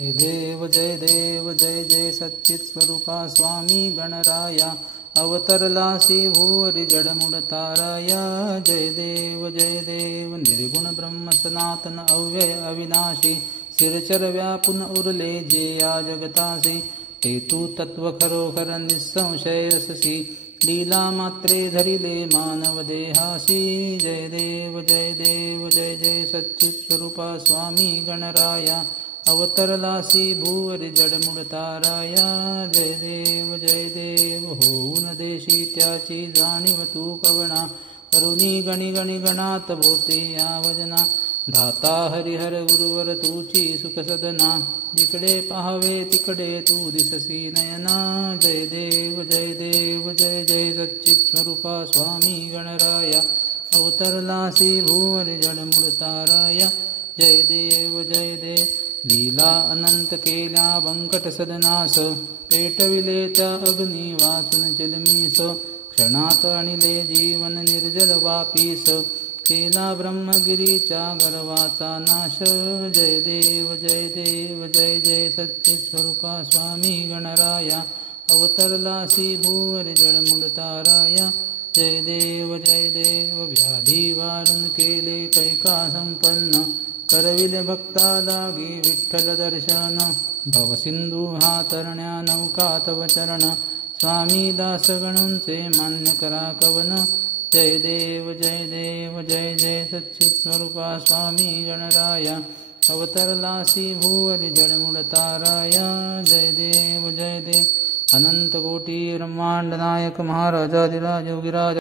जय देव जय जय सच्चित स्वरूपा स्वामी गणराया अवतरलासी भूवरी जडमुड ताराया। जय देव निर्गुण ब्रह्म सनातन अव्यय अविनाशी सिरचर व्यापुन उरले जे या जगतासी ते तू तत्व खरोखर निसंशय अससी लीला मात्रे धरिले मानव देहासी। जय देव जय जय सच्चित स्वरूपा स्वामी गणराया अवतरलासी भूवरी जडमुड ताराया। जय देव होऊन देशी त्याची जाणीव तू कवना करुणी गणी गणी गणात भोते आवजना धाता हरिहर गुरुवर तुची सुख सदना जिकडे पाहावे तिकडे तू दिससी नयना। जय देव जय जय सच्चित स्वरूपा स्वामी गणराया अवतरलासी भूवरी जडमुड ताराया। जय देव लीला अनंत केल्या बंकट सदनास पेटविले त्या अग्नी वाचून चिलमीस क्षणात आणिले जीवन निर्जल वापीस केला ब्रह्मगिरीच्या गर्वाचा नाश। जय देव जय जय सच्चित स्वरूपा स्वामी गणराया अवतरलासी भूवरी जडमुड ताराया। जय देव व्याधी वारून केले कैका संपन्न करविले भक्ता लागी विठ्ठल दर्शन भवसिंधू हा तरण्या नौका तव चरण स्वामी दास गणुंचे मान्य करा कवन। जय देव जय जय सच्चित स्वरूपा स्वामी गणराया अवतरलासी भूवरी जडमुड ताराया। जय देव अनंत कोटी ब्रह्मांड नायक महाराजाधिराज योगीराज